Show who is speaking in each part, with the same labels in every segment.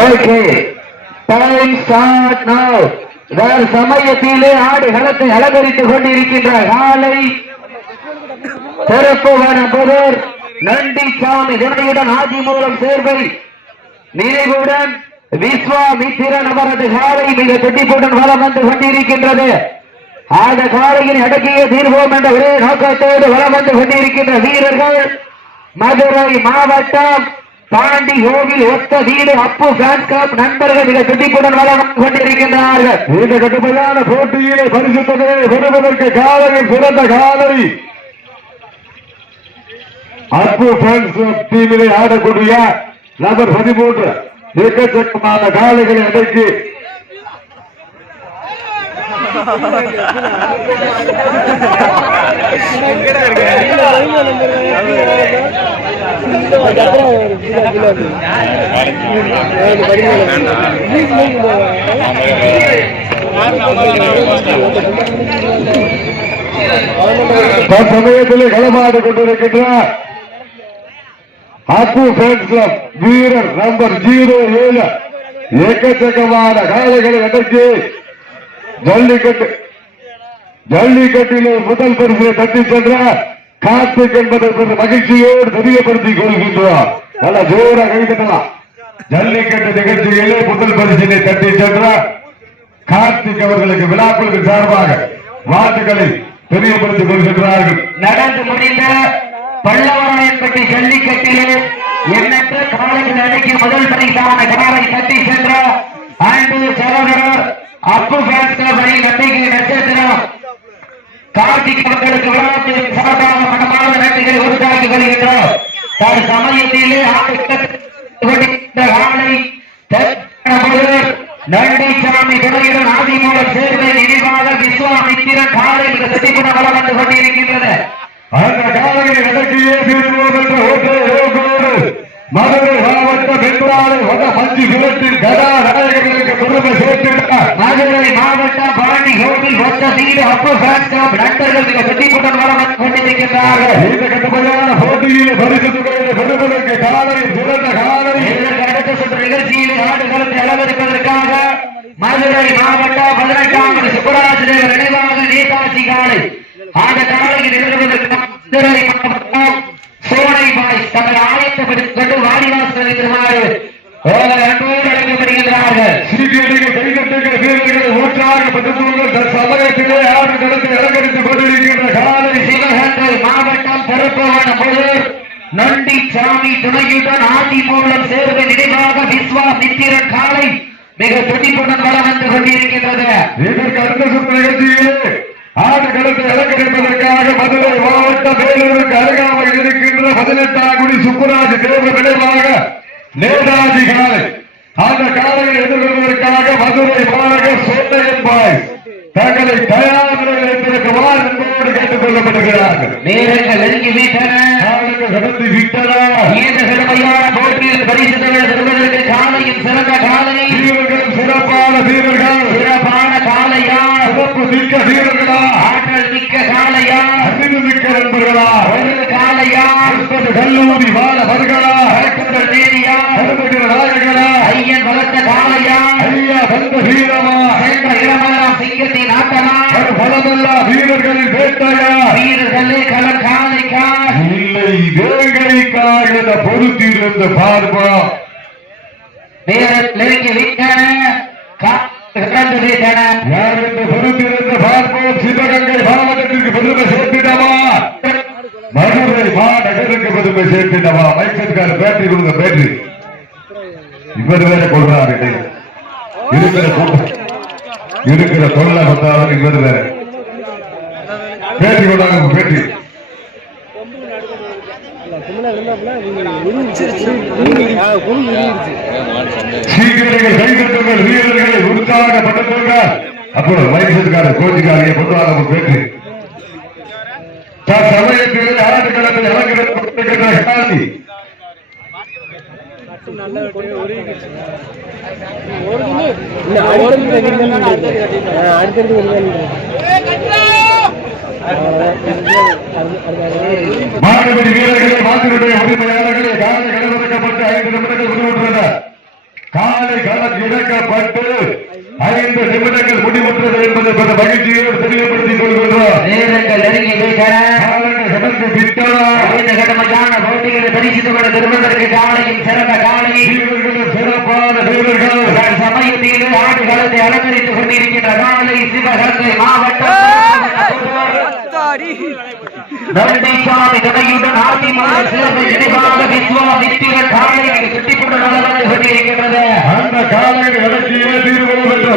Speaker 1: Okay. Time start now வேறு சமயத்திலே ஆடு களத்தை அலங்கரித்துக் கொண்டிருக்கின்ற காலை சிறப்பு வனபுதர் நண்டி சாமி துணையுடன் ஆதி மூலம் சேர்வை நினைவுடன் விஸ்வாமித்திரன் அவரது காலை மிக துடிப்புடன் வளம் வந்து கொண்டிருக்கின்றது. அந்த காலையில் அடக்கிய தீர்வோம் என்ற ஒரே நோக்கத்தோடு வளம் வந்து கொண்டிருக்கின்ற வீரர்கள் மதுரை மாவட்டம் பாண்டி கோவில் ஒத்த வீடு அப்பு ஃபேன்ஸ் கிளப் நண்பர்கள் மிக துடிப்புடன் வலம் வந்து கொண்டிருக்கின்றார்கள்.
Speaker 2: இந்த கடுமையான போட்டியிலே பரிசு தொகையை பெறுவதற்கு காலையில் சிறந்த காலை அற்பு ஃபேன்ஸ் டீமிலே ஆடக்கூடிய நபர் பதிமூன்று எக்கச்சக்கமான காலைகளை அடக்கி. தற்சமயத்திலே களமாடு கொண்டிருக்கின்றார் அப்பு ஃபேன்ஸ் கிளப் வீரர் நம்பர் ஜீரோ ஏழு எக்கச்சக்கமான காலைகளை அடக்கி ஜல்லிக்கட்டு ஜல்லிக்கட்டிலே முதல் பரிசை தட்டி சென்ற கார்த்திக் என்பதற்கு மகிழ்ச்சியோடு தெரியப்படுத்திக் கொள்கின்றார். நல்ல ஜோரா கைதட்டலாம் ஜல்லிக்கட்டு நிகழ்ச்சியிலே முதல் பரிசினை தட்டி சென்ற கார்த்திக் அவர்களுக்கு விழாக்களுக்கு சார்பாக வாழ்த்துக்களை தெரியப்படுத்திக் கொள்கின்றார்கள்.
Speaker 1: நடந்து முடிந்த பல்லவராயன்பட்டி ஜல்லிக்கட்டிலே எண்ணற்ற காலையில் அடக்கி முதல் பரிசான காலை தட்டி சென்ற ஆண்டு சகோதரர் அப்பு ஃபேன்ஸ் நட்சத்திரம் கார்த்திக் மக்களுக்கு விழாத்தின் சார்பாக மனமான நன்றிகளை உருவாக்கி வருகின்றோம். சமயத்திலே நண்டிசாமி துணையுடன் ஆதிமூலம் சேர்வை நினைவாக விஸ்வாமித்திரன் காலை மிக சிறப்புட வளம் வந்து கொண்டிருக்கின்றது.
Speaker 2: அந்த காலையை என்ற வென்றாலை வட மஞ்சு குலத்தின் கதாநாயகர்களுக்கு பெருமை சேர்த்திருந்தார்
Speaker 1: மதுரை மாவட்டம் பழனி கோவில் ஒத்த வீடு அப்பு ஃபேன்ஸ் கிளப் நண்பர்கள் மிக சிறப்புடன் வளம் வந்து கொண்டிருக்கின்றார்கள்
Speaker 2: இந்த கடுமையான போட்டியிலே பரிசு தொகையை பெறுவதற்கு காலை சிறந்த காலை.
Speaker 1: இதற்கு அடுத்த சுற்று நிகழ்ச்சியில் ஆடுகளத்தை அளவெடுப்பதற்காக மதுரை மாவட்டம் பதினெட்டாம் சுப்பராஜ் தேவர் நினைவாக நேதாஜி காலை. அந்த காலைக்கு நிறுவுவதற்கு மதுரை மாவட்டம் சோனை பாய் தங்கள் ஆயத்தப்படுத்திக் கொண்டு வாடிவாசல் சிவகங்கை மாவட்டம் பொறுப்பவன நண்டி சாமி துணையுடன் ஆதி மூலம் சேர்வு நினைவாக விஸ்வா மித்திரன் காலை மிக துடிப்புடன் வளம் வந்து கொண்டிருக்கின்றது.
Speaker 2: இதற்கு அடுத்த சுற்று நிகழ்ச்சியிலே ஆடு களத்தை அலங்கரிப்பதற்காக மதுரை மாவட்டம் வேலூருக்கு அருகாமையில் இருக்கின்ற பதினெட்டாம் குடி சுப்புராஜ் தேவ நினைவாக நேதாஜி காலை. அந்த காலையை எதிர்கொள்வதற்காக மதுரை மாநகர் சோத்தையன் பாய் தங்களை தயார் நிலையில் வைத்திருக்குமாறு என்பதோடு கேட்டுக் கொள்ளப்படுகிறார்கள்
Speaker 1: வீரர்கள் நெருங்கி விட்டன.
Speaker 2: காலைகள் கடந்து விட்டன.
Speaker 1: இந்த சிறமையான போட்டியில் பரிசு தொகை பெறுவதற்கு காலையின் சிறந்த காலை.
Speaker 2: வீரர்கள் சிறப்பான வீரர்கள். சிறப்பு மிக்க வீரர்களா?
Speaker 1: ஆற்றல் மிக்க காலையா
Speaker 2: அறிவு மிக்க நண்பர்களா
Speaker 1: காலையா
Speaker 2: கல்லூரி மாணவர்களா
Speaker 1: கலக்குங்கள் நேரியா
Speaker 2: கருதுகிற நாயகரா
Speaker 1: ஐயன் வளர்த்த காலையா
Speaker 2: ஐயா வந்த வீரமா?
Speaker 1: சென்ற இடமெல்லாம் சிங்கத்தின் ஆட்டமா
Speaker 2: ஒரு பலமல்லா வீரர்களின் வேட்டையா?
Speaker 1: வீரர்களே களம் காலைக்கா
Speaker 2: இல்லை வேங்கைக்காக பொறுத்திருந்த பார்ப்பா.
Speaker 1: வீரர் நெருங்கி விட்டன
Speaker 2: பொறுத்திருந்த பார்ப்போம் சிவகங்கை மாவட்டத்திற்கு பெருமை சேர்த்திடவா மதுரை மாநகருக்கு பெருமை சேர்த்திடவா மைசூர்கார பேட்டரி கொடுங்க பேட்டரி. இவர் வேற கொள்றாரு இருக்கிற கூட்டம் இருக்கிற தொழில வந்தாலும் இவர் வேற. பேட்டி கொண்டாங்க பேட்டி சீக்கிரங்கள் கைதட்டுங்கள் வீரர்களை உற்சாகப்படுத்துங்கள். அப்புறம் மைசூர்கார கோச்சிக்காரியை கொண்டு வாங்க பேட்டி சமயத்தில் ஆட்டுக்களத்தில் இறங்கிற காந்தி
Speaker 3: அடுத்தடுத்து
Speaker 2: வீரர்களே மாத்தினுடைய உரிமையாளர்களே காலை கடவுக்கப்பட்டு ஐந்து நிமிடங்கள் உருவற்றுள்ளனர் காலை களம் இறக்கப்பட்டு ஐந்து நிமிடங்கள் முடிவுற்றது என்பதை பெற மகிழ்ச்சியோடு தெரியப்படுத்திக் கொள்கின்றோம்
Speaker 1: நேரங்கள் நெருங்கி விட்டன
Speaker 2: கடந்து விட்டனா
Speaker 1: இந்த கடுமையான போட்டிகளை சிறந்த காலை
Speaker 2: சிறப்பான வீரர்கள்
Speaker 1: அலங்கரித்துக் கொண்டிருக்கின்ற காலை சிவகங்கை மாவட்டம் நந்திசாமி துணையுடன் அதிமுக சிறப்பு நினைவாக விஸ்வாமித்திர காலை சுட்டிக்கொண்டு வந்து கொண்டிருக்கின்றது
Speaker 2: அந்த காலையில் இறக்கிய தீர்வோம் என்ற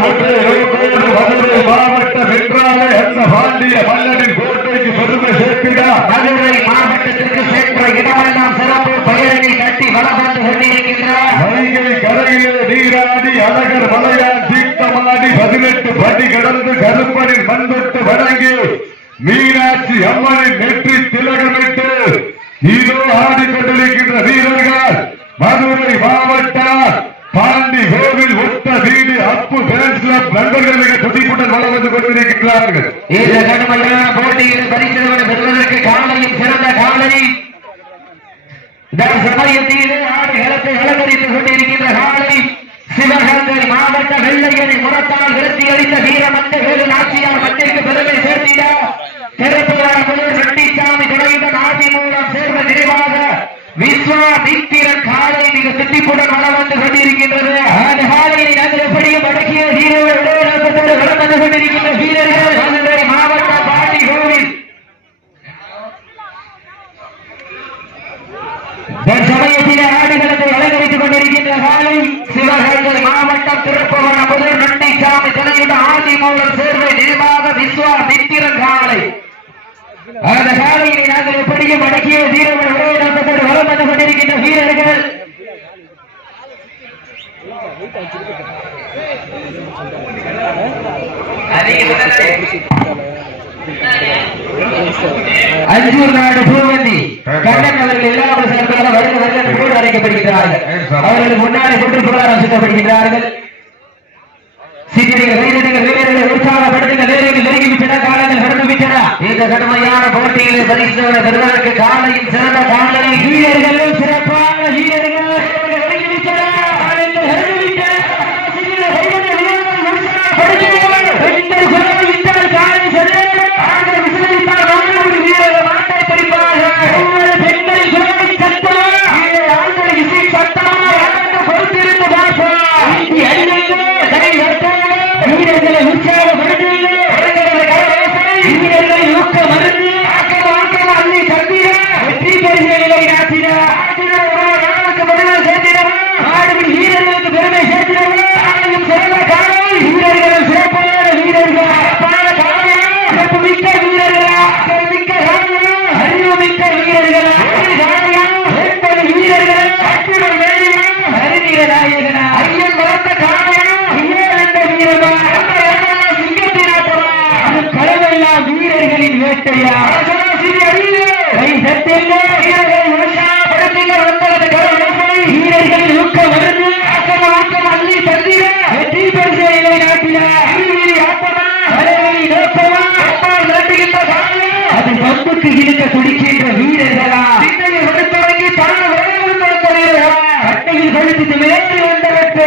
Speaker 2: மதுரை மாவட்டம் என்றாலே அந்த பாண்டிய மன்னனின் கோட்டைக்கு பெருமை சேர்த்திட
Speaker 1: மதுரை மாவட்டத்திற்கு சென்ற இடமெல்லாம் சிறப்பு பெயரணி கட்டி வளம் வந்து கொண்டிருக்கின்றார்
Speaker 2: வைகை கரையிலே நீராடி அழகர் மலையான் தீர்த்தமாடி பதினெட்டு படி கடந்து கருப்பனின் மண்பட்டு வணங்கி மீனாட்சி அம்மனின் நெற்றி திலகமிட்டு இதோ ஆடிக்கொண்டிருக்கின்ற வீரர்கள் மதுரை மாவட்டம் பாண்டி கோவில் ஒத்த வீடு அப்பு ஃபேன்ஸ் கிளப் நண்பர்கள் மிக துடிப்புடன் வளம் வந்து கொண்டிருக்கின்றார்கள்
Speaker 1: இந்த கடுமையான போட்டியில் பரிசுகளை பெறுவதற்கு காலையும் சிறந்த காலை சமயத்தில் ஆடுகளத்தை அலங்கரித்துக் கொண்டிருக்கின்ற காலை சிவகங்கை மாவட்ட வெள்ளையனை முரத்தால் விரட்டி அடித்த வீரமந்த வேலு நாச்சியார் மண்ணிற்கு பெருமை சேர்த்திட. திருப்புவார ரெட்டிசாமி துணையுடன் ஆதி மூலம் சேர்ந்த நிறைவாக விஸ்வாமித்திரன் காலை மிக திட்டிப்புடன் வளம் வந்து கொண்டிருக்கின்றது. அந்த காலையை நாங்கள் எப்படியும் அடக்கிய வீரர்களோடு வளம் வந்து கொண்டிருக்கின்ற வீரர்கள் மதுரை மாவட்ட பாண்டி கோவில் சமயத்திலே ஆடுகளத்தை அலங்கரித்துக் கொண்டிருக்கின்ற காலை சிவகங்கை மாவட்டம் திருப்பவரம் முதல் நண்டிசாமி துணையுடன் ஆதி மூலம் சேர்வை நிர்வாக விஸ்வா மித்திரன் காலை அந்த காலையை நாங்கள் எப்படியும் அடக்கிய வீரர்கள் உரையிடப்பட்டு வளம் வந்து கொண்டிருக்கின்ற வீரர்கள் அஞ்சூர் நாடு பூவந்தி. கண்ணன் அவர்கள் எல்லாரும் வருக வருக அழைக்கப்படுகிறார்கள் அவர்களுக்கு முன்னாடி சுற்றுப்புறம் சுத்தப்படுகிறார்கள் சீக்கிரம் வீரர்கள் வீரர்கள் நெருங்கி காலங்கள் கடந்து இந்த கடுமையான போட்டியில் பரிசுகளை பெறுவதற்கு காலையில் சிறந்த காலை வீரர்களும் சிறப்பான வீரர்கள்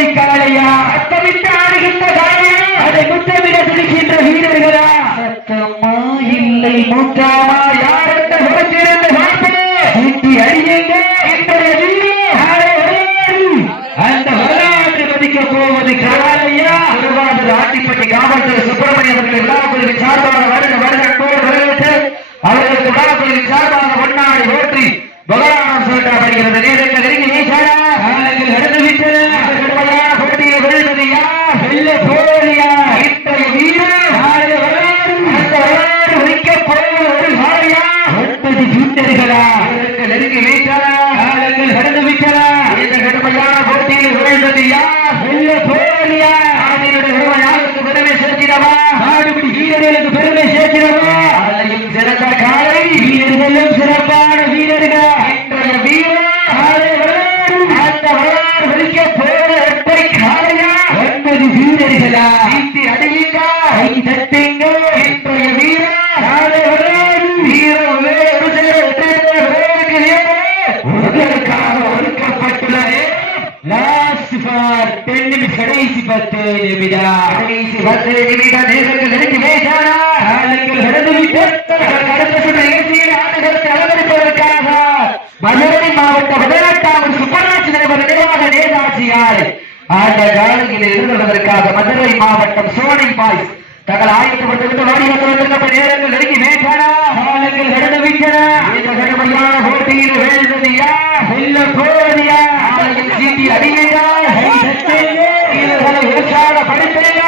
Speaker 1: வந்தவற்றை காளையா அத்தமிட்டு ஆடுகின்ற அதை முத்தமிட துடிக்கின்ற வீரர்களா? சத்தமா இல்லை மூக்காமா யார் என்ற குறைச்சிருந்த வார்த்தை சுட்டி அடியுங்க இன்றைய வீரர் ஆளை விளையாடு. அந்த வரலாற்று மதிக்க போவது காலையா திருவாரூர் ஆண்டிப்பட்டி காவல்துறை சுப்பிரமணியம் அவர்கள் விழாக்குழுவின் சார்பாக வருக வருக அன்போடு வரவேற்று அவர்களுக்கு விழாக்குழுவின் சார்பாக பொன்னாடி ஓற்றி பகவானம் சொல்லப்படுகிறது நேரங்கள் நெருங்கி வீசாரா காலங்கள் நடந்து விட்டன கடுமையான போட்டியை வெல்வது யார் வெல்ல போலியா இத்தகைய வீரர் நாளை வரலாறு அந்த வரலாறு வைக்கப் போவது ஒரு காலையா ஒன்பது ஜூட்டர்களா நேரங்கள் நெருங்கி வீசாரா காலங்கள் கடந்து விட்டன இந்த கடுமையான போட்டியில் விளைந்தது யார் வெல்ல போலியா ஆதினுடைய உரிமையாளருக்கு பெருமை சேர்த்திடவா நாடுபடி வீரர்களுக்கு பெருமை சேர்த்திடவா அதையும் சிறந்த காலை வீரர்களும் சிறப்பான வீரர்கள் இன்றைய வீரர்
Speaker 3: கடைசி பத்து
Speaker 1: கடைசி பத்து நிமிட நேரங்கள் நெருங்கி பேசானா
Speaker 3: காலங்கள் கடந்து விட்டது
Speaker 1: அடுத்த சுற்று ஆண்டுகளுக்கு அலங்கரிப்பதற்காக மதுரை மாவட்ட பதினெட்டாவது சுப்பராட்சி நினைவாக ஆண்ட காலையில் மதுரை மாவட்டம் சோனை பாய்ஸ் தங்கள் வந்து நேரங்கள் நெருங்கி
Speaker 3: காலங்கள்
Speaker 1: இந்த கடுமையான போட்டியில் வெல்வது யார்
Speaker 3: வெல்ல போவதியா
Speaker 1: ஆலையில் சீட்டி அடிமையா வீரர்களை உற்சாகப்படுத்துங்க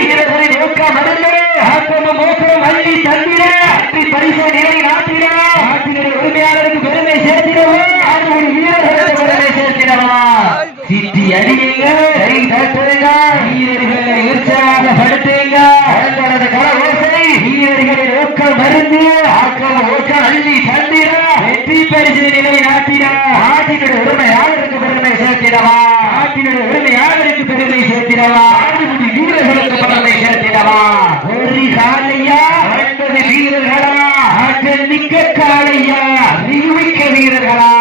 Speaker 1: வீரர்களின் ஊக்கம் மருந்து
Speaker 3: ஆக்கமும் மோசமும் அள்ளி தந்திர
Speaker 1: வெற்றி பரிசு நிலை நாட்டிட
Speaker 3: நாட்டினுடைய உரிமையாளருக்கு பெருமை சேர்த்திடவே
Speaker 1: ஆறு வீரர்களுக்கு பெருமை சேர்க்கிறவா
Speaker 3: சிட்டி அடியுங்க
Speaker 1: கை தட்டுங்க
Speaker 3: வீரர்களை உற்சாகப்படுத்துங்க
Speaker 1: அவர்களது கரவோசை
Speaker 3: வீரர்களின் ஊக்கம் மருந்து
Speaker 1: ஆக்கம் ஊக்கம் அள்ளி தந்திட.
Speaker 3: வெற்றி பரிசு நிலை நாட்டிட.
Speaker 1: நாட்டினுடைய உரிமையாளருக்கு பெருமை சேர்த்திடவா?
Speaker 3: நாட்டினுடைய உரிமையாளருக்கு பெருமை சேர்த்திடவா?
Speaker 1: ஆடுபடி வீரர்களுக்கு பெருமை சேர்த்திடவா?
Speaker 3: ஒரு காலையா?
Speaker 1: ஒன்பது வீரர்களா?
Speaker 3: ஆற்றல் மிக்க காளையா?
Speaker 1: அறிவிக்க வீரர்களா?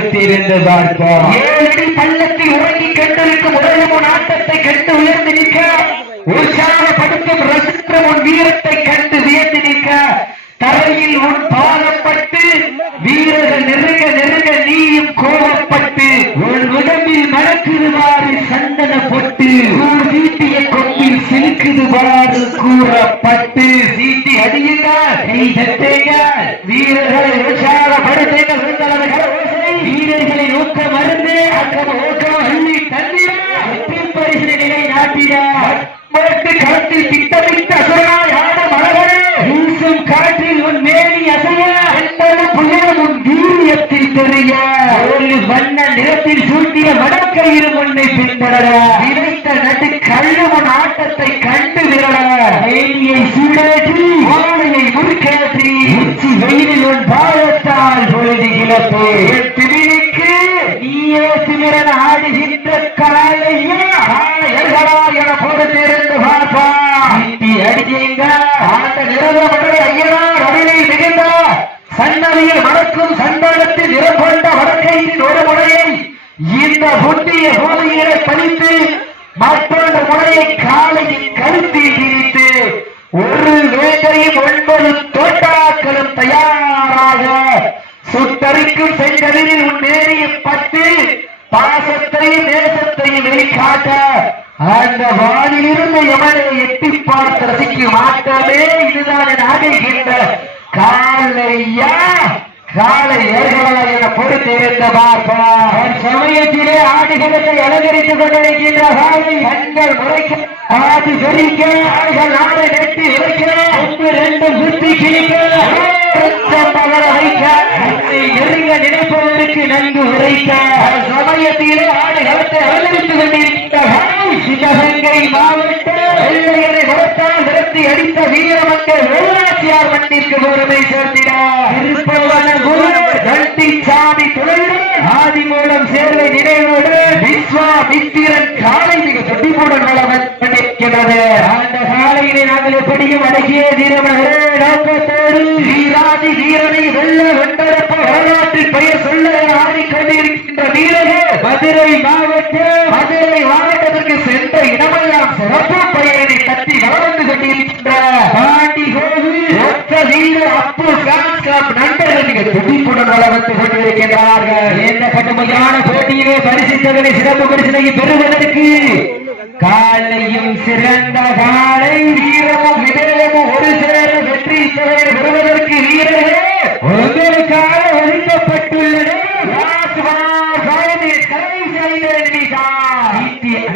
Speaker 3: என பொறுத்திருந்து பார்ப்போம்
Speaker 1: ஏழடி
Speaker 3: நிலை நாட்டிட
Speaker 1: மரத்து களத்தில் திட்டமிட்ட அசுரனாய் ஆட மலரே
Speaker 3: வீசும் காற்றில் உன் மேனி அசைய.
Speaker 1: என்பது புயல் உன் வீரியத்தில் தெரிய.
Speaker 3: ஒரு வண்ண நிறத்தில் சூட்டிய வடக்கையிலும் உன்னை பின்தொடர.
Speaker 1: விதைத்த நடு கள்ளு உன் ஆட்டத்தை கண்டு விரல
Speaker 3: வேலியை சூடேற்றி.
Speaker 1: வாழையை முறுக்கேற்றி.
Speaker 3: உச்சி வெயிலில் உன் பாதத்தால் பொழுது கிளப்பு.
Speaker 1: திடீருக்கு
Speaker 3: நீயே திமிரன் ஆடுகின்ற காலையா
Speaker 1: ஆயர்களா என பொறுத்திருந்து பார்ப்பா
Speaker 3: சிட்டி அடிச்சீங்க
Speaker 1: ஆண்ட நிரந்தரமற்ற ஐயனார் மிகுந்த சன்னதியில் மணக்கும் சந்தானத்தில் நிறம் கொண்ட வடக்கையின் ஒரு முறையை இந்த புத்திய பூமியிலே பறித்து மற்றொரு முறையை காலையில் கருத்தில் விரித்து ஒரு வேட்டையும் ஒன்பது தோட்டாக்களும் தயாராக சுத்தரிக்கும் செங்கலில் உன் நேரிய பத்து பாசத்தையும் நேசத்தையும் வெளிக்காட்ட அந்த வானிலிருந்து எவனை எட்டி பார்த்து ரசிக்கும் ஆட்டமே இதுதான் என் ஆகின்ற காலையா காலை ஏர்களா என பொறுத்து இருந்த பார்ப்பார்
Speaker 3: சமயத்திலே ஆடுகளத்தை அலங்கரித்துக் கொண்டிருக்கின்ற காலை
Speaker 1: கண்கள் முறைக்க ஆதி பெருக்க ஆடுகள் நாளை நெட்டி இறைக்க
Speaker 3: ஒன்று ரெண்டு சுத்தி கிழிக்க.
Speaker 1: ரத்தம் வைக்க
Speaker 3: நெருங்க நினைப்பவருக்கு நன்கு உரைக்க
Speaker 1: சமயத்திலே ஆடுகளத்தை
Speaker 3: சிவகங்கை மாவட்ட
Speaker 1: வெள்ளையரை முகத்தால் விரட்டி அடித்த வீரமக்கள் வேலாட்சியார் மண்ணிற்கு பெருமை சேர்த்தினார்
Speaker 3: திருப்பவன குரு
Speaker 1: தண்டி சாமி துணையுடன்
Speaker 3: ஆதி மூலம் சேர்வை நினைவோடு
Speaker 1: விஸ்வாமித்திரன் காலை மிக துடிப்புடன் வளவன் பண்ணிருக்கிறது
Speaker 3: அந்த காலையிலே நாங்கள் எப்படியும் அடக்கிய தீரம ஒரே நோக்கத்தோடு
Speaker 1: வீராதி வீரனை வெல்ல வென்றெடுப்ப வரலாற்றில் பெயர் சொல்ல ஆடிக்கொண்டிருக்கின்ற வீரர்கள்
Speaker 3: மதுரை மாவட்டம்
Speaker 1: மதுரை மாவட்டத்திற்கு சென்ற இடமெல்லாம் சிறப்பு பெயரை தட்டி வளர்ந்து கொண்டிருக்கின்ற
Speaker 3: பாண்டி கோவில்
Speaker 1: ஒற்ற அப்பு ஃபேன்ஸ் கிளப் நண்பர்கள் மிக துடிப்புடன் வளர்ந்து கொண்டிருக்கின்றார்கள்.
Speaker 3: கடுமையான போட்டியிலே சிறப்பு பரிசனை பெறுவதற்கு காலையும் சிறந்த காலை
Speaker 1: வீரமும் விவேகமும் ஒரு சேர வெற்றி பெறுவதற்கு வீரர்களே
Speaker 3: உங்களுக்காக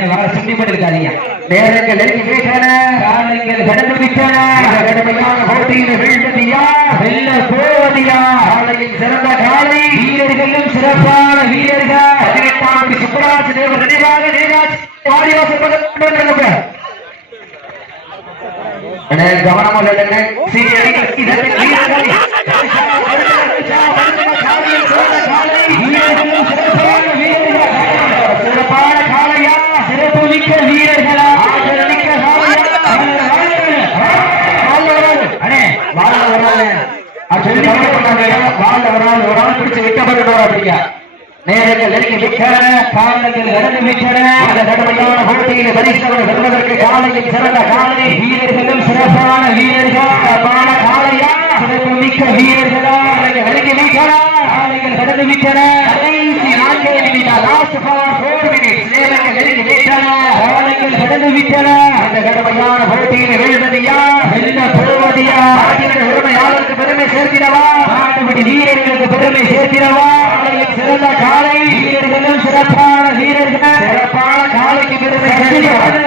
Speaker 1: தன்னை வர சிந்தி கொண்டிருக்காதீங்க. நேரங்கள் நெருங்கிவிட்டன காலங்கள் கடைபிடித்தன வீரர்களும் சிறப்பான வீரர்கள். பதினெட்டாம் கவனமாக மிக்க வீரர்களா? ஆற்றல் மிக்க அடே வாழ வராது அப்படி கவலைப்படாதீங்க வாழ வராது ஒரு ஆள் பிடிச்சு நேரங்கள் நெருங்கி விட்டன காலங்கள் இறந்து விட்டன காலையில் சிறந்த காலை வீரர்கள் Yeah.